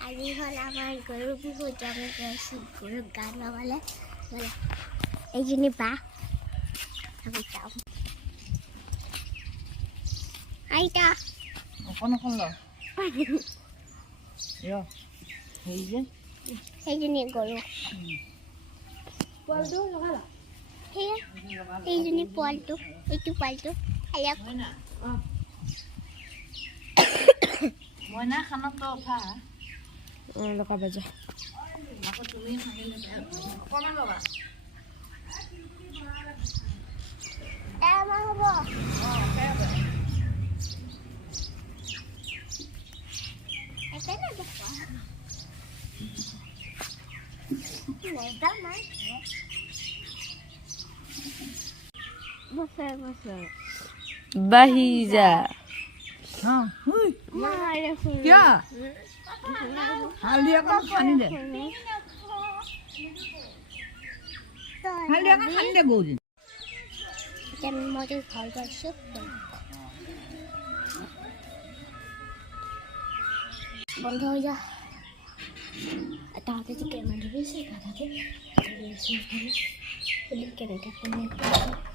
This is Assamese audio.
আজি হ'ল আমাৰ গৰু বিহু আমি গৈছোঁ গৰুক গা ধুৱাবলৈ এইজনী বা আমি যাওঁ আইতা অকণ ল সেইজনী গৰু পোৱালিটো লগালা সেয়া এইজনী পোৱালিটো এইটো পোৱালিটো মইনা খানাত উঠা লগাব যা আকৌ তুমি অকণমান ল'বা এমাহ হ'ব বাহি যা কিয় হালধি অকণ সানি দে হালধি অকণ সানি দে বৌদি মই ঘৰ গৈছোঁ বন্ধ হৈ যা তাহাঁতে যে কেমেৰা ধৰিছে গাধাতে কেনেকৈ